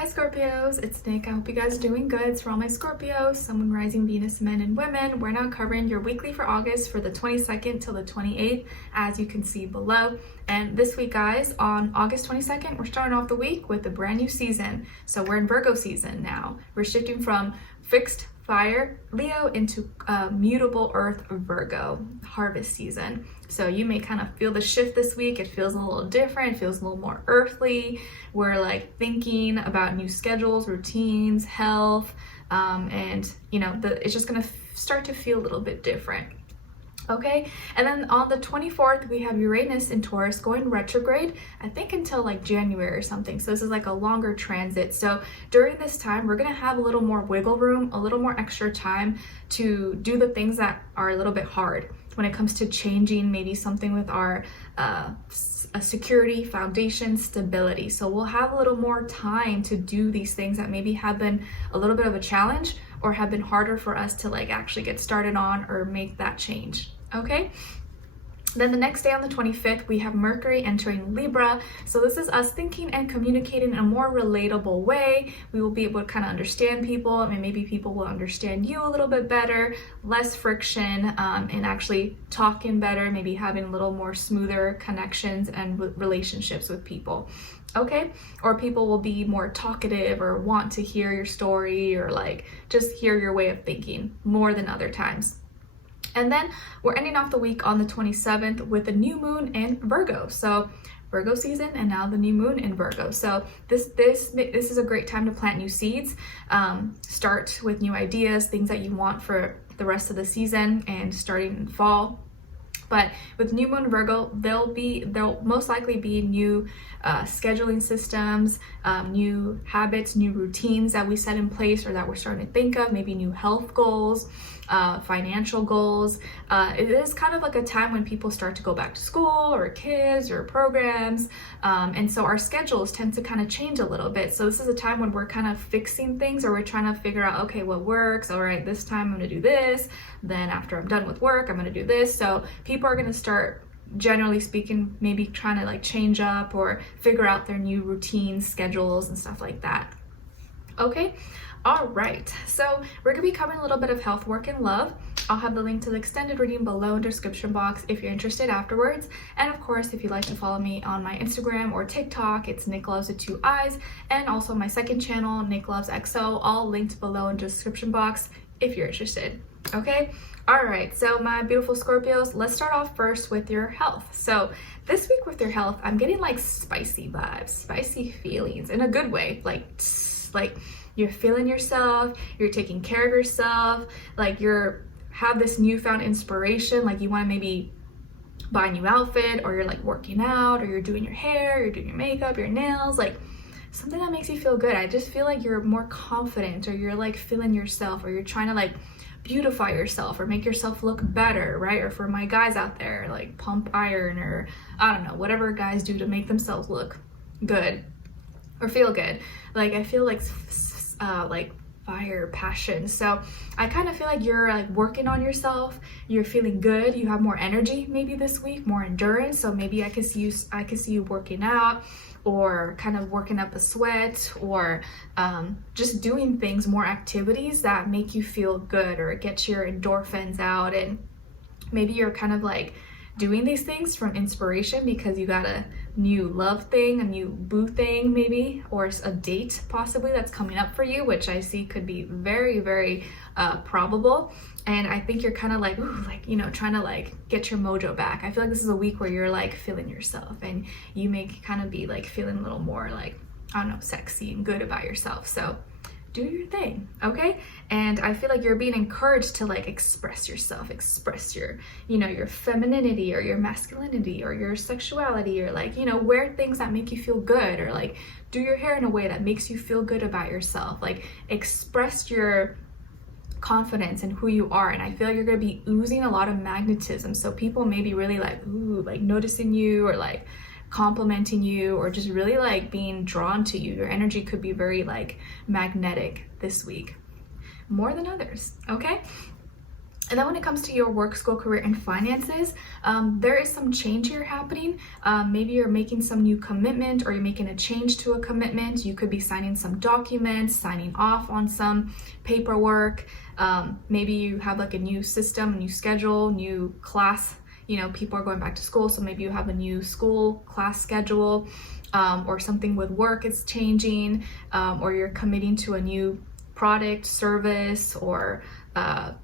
Hi Scorpios, it's Nick. I hope you guys are doing good. It's for all my Scorpios, Sun, Moon, Rising, Venus, men and women. We're now covering your weekly for August for the 22nd till the 28th, as you can see below. And this week, guys, on August 22nd, we're starting off the week with a brand new season. So we're in Virgo season now. We're shifting from fixed fire Leo into mutable earth Virgo harvest season. So you may kind of feel the shift this week. It feels a little different. It feels a little more earthly. We're like thinking about new schedules, routines, health, and you know, it's just gonna start to feel a little bit different. Okay, and then on the 24th, we have Uranus in Taurus going retrograde, I think until like January or something. So this is like a longer transit. So during this time, we're gonna have a little more wiggle room, a little more extra time to do the things that are a little bit hard when it comes to changing maybe something with our security, foundation, stability. So we'll have a little more time to do these things that maybe have been a little bit of a challenge or have been harder for us to like actually get started on or make that change. Okay, then the next day on the 25th, we have Mercury entering Libra. So this is us thinking and communicating in a more relatable way. We will be able to kind of understand people. I mean, maybe people will understand you a little bit better, less friction, and actually talking better, maybe having a little more smoother connections and relationships with people. Okay, or people will be more talkative or want to hear your story or like just hear your way of thinking more than other times. And then we're ending off the week on the 27th with a new moon in Virgo. So Virgo season and now the new moon in Virgo. So this is a great time to plant new seeds, start with new ideas, things that you want for the rest of the season and starting in fall. But with new moon Virgo, there'll most likely be new scheduling systems, new habits, new routines that we set in place or that we're starting to think of, maybe new health goals, financial goals. It is kind of like a time when people start to go back to school or kids or programs. And so our schedules tend to kind of change a little bit. So this is a time when we're kind of fixing things or we're trying to figure out, okay, what works? All right, this time I'm gonna do this. Then after I'm done with work, I'm gonna do this. So people are gonna start, generally speaking, maybe trying to like change up or figure out their new routines, schedules, and stuff like that. Okay, all right, so we're gonna be covering a little bit of health, work, and love. I'll have the link to the extended reading below in the description box if you're interested afterwards. And of course, if you'd like to follow me on my Instagram or TikTok, it's Nicloves with 2 eyes, and also my second channel, Nicloves XO, all linked below in the description box if you're interested. Okay, all right, so my beautiful Scorpios, let's start off first with your health. So this week with your health, I'm getting like spicy vibes, spicy feelings in a good way, like you're feeling yourself, you're taking care of yourself, like have this newfound inspiration, like you want to maybe buy a new outfit, or you're like working out, or you're doing your hair, you're doing your makeup, your nails, like something that makes you feel good. I just feel like you're more confident, or you're like feeling yourself, or you're trying to like beautify yourself or make yourself look better, right? Or for my guys out there, like pump iron, or I don't know, whatever guys do to make themselves look good or feel good. Like I feel like fire, passion. So I kind of feel like you're like working on yourself, you're feeling good, you have more energy maybe this week, more endurance. So maybe I could see you working out, or kind of working up a sweat, or just doing things, more activities that make you feel good or get your endorphins out. And maybe you're kind of like doing these things from inspiration because you got a new love thing, a new boo thing maybe, or a date possibly that's coming up for you, which I see could be very, very probable. And I think you're kind of like, ooh, like, you know, trying to like get your mojo back. I feel like this is a week where you're like feeling yourself, and you may kind of be like feeling a little more like, I don't know, sexy and good about yourself. So do your thing, okay? And I feel like you're being encouraged to like express yourself, express your, you know, your femininity or your masculinity or your sexuality, or like, you know, wear things that make you feel good, or like do your hair in a way that makes you feel good about yourself. Like express your confidence in who you are. And I feel like you're gonna be oozing a lot of magnetism. So people may be really like, ooh, like noticing you, or like complimenting you, or just really like being drawn to you. Your energy could be very like magnetic this week, more than others, okay? And then when it comes to your work, school, career, and finances, there is some change here happening. Maybe you're making some new commitment, or you're making a change to a commitment. You could be signing some documents, signing off on some paperwork. Maybe you have like a new system, a new schedule, new class. You know, people are going back to school, so maybe you have a new school class schedule, or something with work is changing, or you're committing to a new product, service, or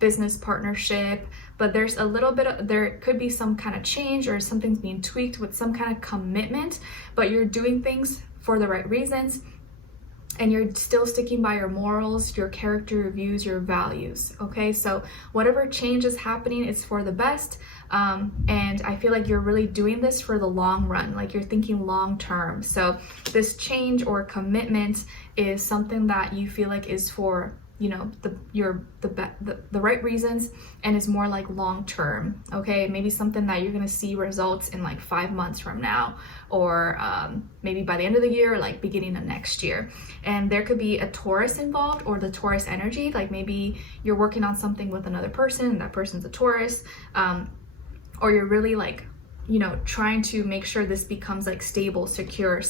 business partnership. But there's a little bit of, there could be some kind of change, or something's being tweaked with some kind of commitment, but you're doing things for the right reasons, and you're still sticking by your morals, your character, your views, your values. Okay, so whatever change is happening is for the best. And I feel like you're really doing this for the long run, like you're thinking long term. So this change or commitment is something that you feel like is for, you know, the right reasons, and is more like long term. Okay, maybe something that you're gonna see results in like 5 months from now, or maybe by the end of the year, or like beginning of next year. And there could be a Taurus involved, or the Taurus energy. Like maybe you're working on something with another person, and that person's a Taurus, or you're really like, you know, trying to make sure this becomes like stable, secure,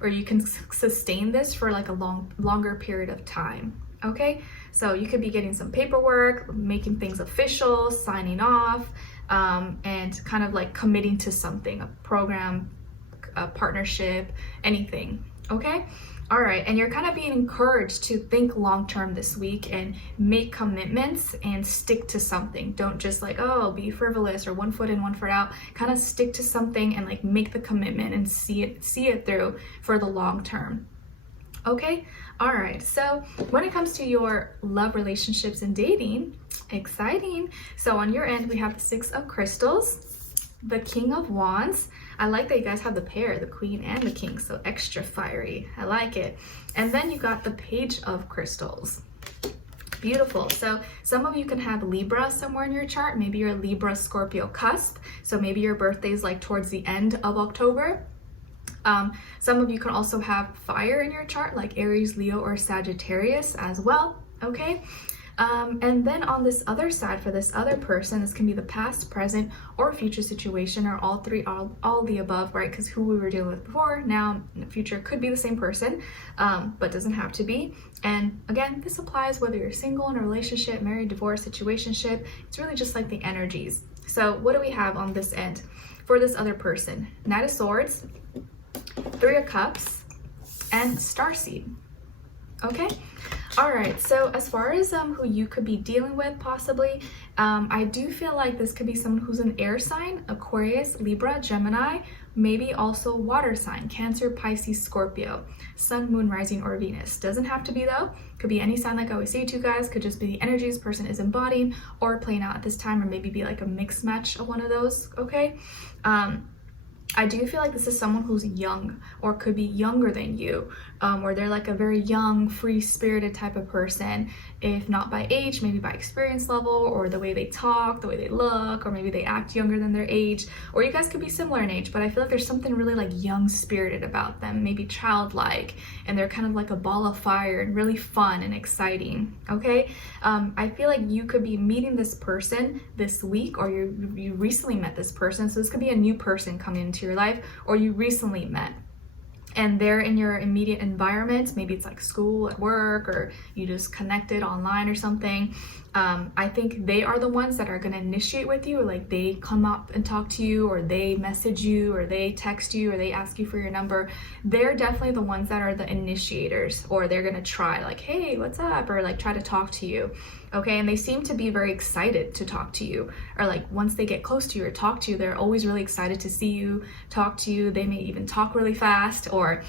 or you can sustain this for like a longer period of time. Okay, so you could be getting some paperwork, making things official, signing off, and kind of like committing to something, a program, a partnership, anything. Okay, all right, and you're kind of being encouraged to think long term this week and make commitments and stick to something. Don't just like, oh, be frivolous or 1 foot in, 1 foot out. Kind of stick to something and like make the commitment and see it through for the long term. Okay, all right, so when it comes to your love, relationships, and dating, exciting. So on your end, we have the 6 of Crystals, the King of Wands. I like that you guys have the pair, the Queen and the King, so extra fiery. I like it. And then you got the Page of Crystals. Beautiful. So some of you can have Libra somewhere in your chart. Maybe you're a Libra Scorpio cusp. So maybe your birthday is like towards the end of October. Some of you can also have fire in your chart, like Aries, Leo, or Sagittarius as well. Okay. And then on this other side, for this other person, this can be the past, present, or future situation, or all three, all the above, right? Because who we were dealing with before, now in the future could be the same person, but doesn't have to be. And again, this applies whether you're single, in a relationship, married, divorced, situationship. It's really just like the energies. So what do we have on this end for this other person? Knight of Swords, 3 of Cups, and Starseed. Okay, all right, so as far as who you could be dealing with possibly, I do feel like this could be someone who's an air sign, Aquarius, Libra, Gemini, maybe also water sign, Cancer, Pisces, Scorpio, Sun, Moon, Rising, or Venus. Doesn't have to be though, could be any sign, like I always say to you guys, could just be the energies this person is embodying or playing out at this time, or maybe be like a mixed match of one of those. Okay, I do feel like this is someone who's young, or could be younger than you, or they're like a very young, free-spirited type of person. If not by age, maybe by experience level, or the way they talk, the way they look, or maybe they act younger than their age. Or you guys could be similar in age, but I feel like there's something really like young-spirited about them, maybe childlike, and they're kind of like a ball of fire and really fun and exciting. Okay, I feel like you could be meeting this person this week, or you recently met this person. So this could be a new person coming into your life, or you recently met, and they're in your immediate environment. Maybe it's like school, at work, or you just connected online or something. I think they are the ones that are going to initiate with you, or like they come up and talk to you, or they message you, or they text you, or they ask you for your number. They're definitely the ones that are the initiators, or they're going to try like, hey, what's up, or like try to talk to you. Okay, and they seem to be very excited to talk to you, or like once they get close to you or talk to you, they're always really excited to see you, talk to you. They may even talk really fast, or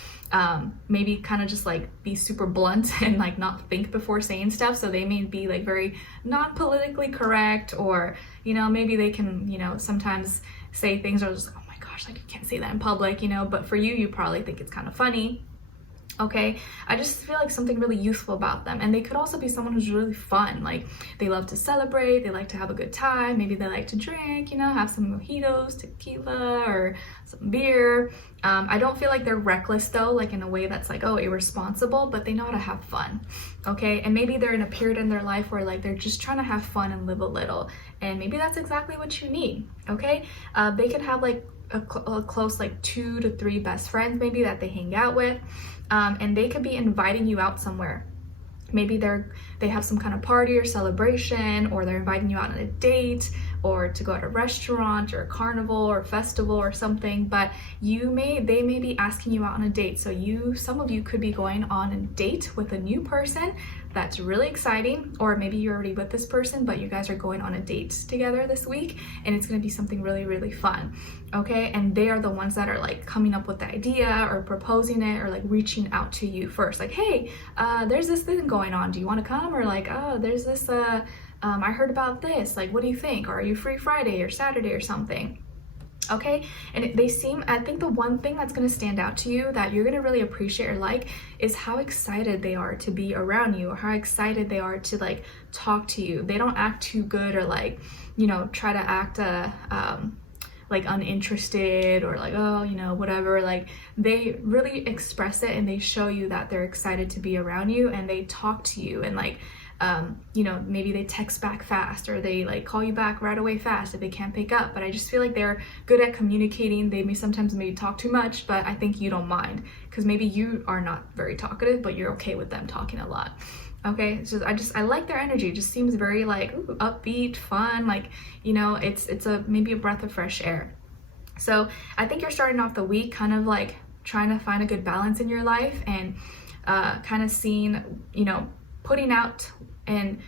maybe kind of just like be super blunt and like not think before saying stuff. So they may be like very non-politically correct, or you know, maybe they can, you know, sometimes say things are just like, oh my gosh, like you can't say that in public, you know, but for you, you probably think it's kind of funny. Okay, I just feel like something really youthful about them. And they could also be someone who's really fun. Like they love to celebrate, they like to have a good time, maybe they like to drink, you know, have some mojitos, tequila, or some beer. I don't feel like they're reckless though, like in a way that's like, oh, irresponsible, but they know how to have fun. Okay, and maybe they're in a period in their life where like they're just trying to have fun and live a little, and maybe that's exactly what you need. Okay, they could have like a close like 2 to 3 best friends maybe that they hang out with, and they could be inviting you out somewhere. Maybe they have some kind of party or celebration, or they're inviting you out on a date, or to go to a restaurant or a carnival or festival or something. But they may be asking you out on a date. So some of you could be going on a date with a new person. That's really exciting. Or maybe you're already with this person, but you guys are going on a date together this week, and it's going to be something really, really fun. Okay, and they are the ones that are like coming up with the idea or proposing it, or like reaching out to you first, like, hey, there's this thing going on, do you want to come? Or like, oh, there's this I heard about this, like, what do you think? Or are you free Friday or Saturday or something? Okay, and I think the one thing that's going to stand out to you that you're going to really appreciate or like is how excited they are to be around you, or how excited they are to like talk to you. They don't act too good, or like, you know, try to act like uninterested, or like, oh, you know, whatever. Like they really express it, and they show you that they're excited to be around you, and they talk to you, and like, you know, maybe they text back fast, or they like call you back right away fast if they can't pick up. But I just feel like they're good at communicating. They may sometimes maybe talk too much, but I think you don't mind, because maybe you are not very talkative, but you're okay with them talking a lot. Okay, so I like their energy. It just seems very like upbeat, fun, like, you know, it's maybe a breath of fresh air. So I think you're starting off the week kind of like trying to find a good balance in your life, and kind of seeing, you know, putting out and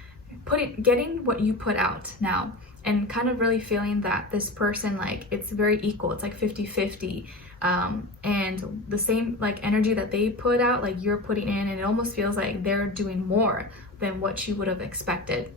getting what you put out now, and kind of really feeling that this person, like, it's very equal. It's like 50-50. And the same like energy that they put out, like you're putting in, and it almost feels like they're doing more than what you would have expected.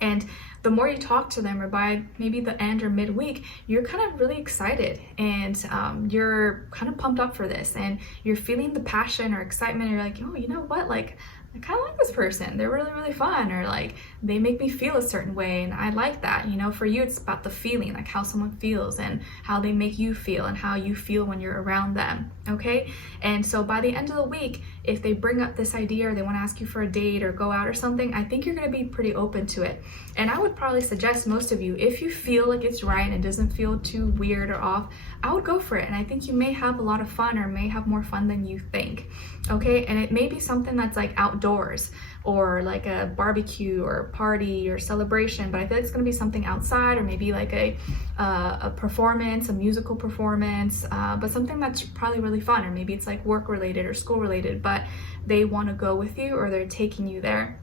And the more you talk to them, or by maybe the end or midweek, you're kind of really excited, and you're kind of pumped up for this, and you're feeling the passion or excitement. You're like, oh, you know what, like, I kind of like this person. They're really, really fun, or like they make me feel a certain way, and I like that. You know, for you, it's about the feeling, like how someone feels and how they make you feel, and how you feel when you're around them. Okay, and so by the end of the week, if they bring up this idea, or they want to ask you for a date or go out or something, I think you're going to be pretty open to it. And I would probably suggest most of you, if you feel like it's right and it doesn't feel too weird or off, I would go for it. And I think you may have a lot of fun, or may have more fun than you think. Okay, and it may be something that's like outdoors, or like a barbecue or party or celebration, but I feel like it's going to be something outside, or maybe like a performance, a musical performance, but something that's probably really fun. Or maybe it's like work related or school related, but they want to go with you, or they're taking you there.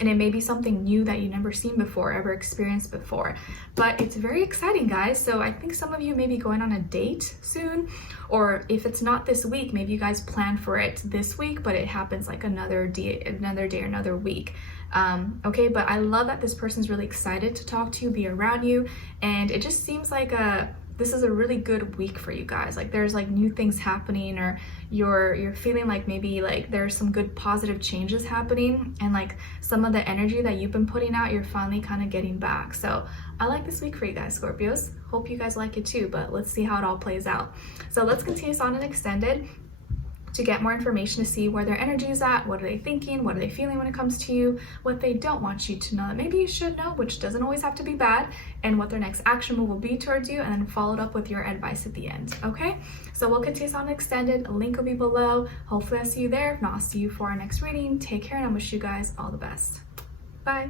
And it may be something new that you've never seen before, ever experienced before. But it's very exciting, guys. So I think some of you may be going on a date soon, or if it's not this week, maybe you guys plan for it this week, but it happens like another day, another week. Okay, but I love that this person's really excited to talk to you, be around you, and it just seems like this is a really good week for you guys. Like there's like new things happening, or you're feeling like maybe like there's some good positive changes happening, and like some of the energy that you've been putting out, you're finally kind of getting back. So I like this week for you guys, Scorpios. Hope you guys like it too, but let's see how it all plays out. So let's continue this on an extended to get more information, to see where their energy is at, what are they thinking, what are they feeling when it comes to you, what they don't want you to know that maybe you should know, which doesn't always have to be bad, and what their next action move will be towards you, and then followed up with your advice at the end. Okay, so we'll continue this on extended. A link will be below. Hopefully I'll see you there. If not, I'll see you for our next reading. Take care, and I wish you guys all the best. Bye.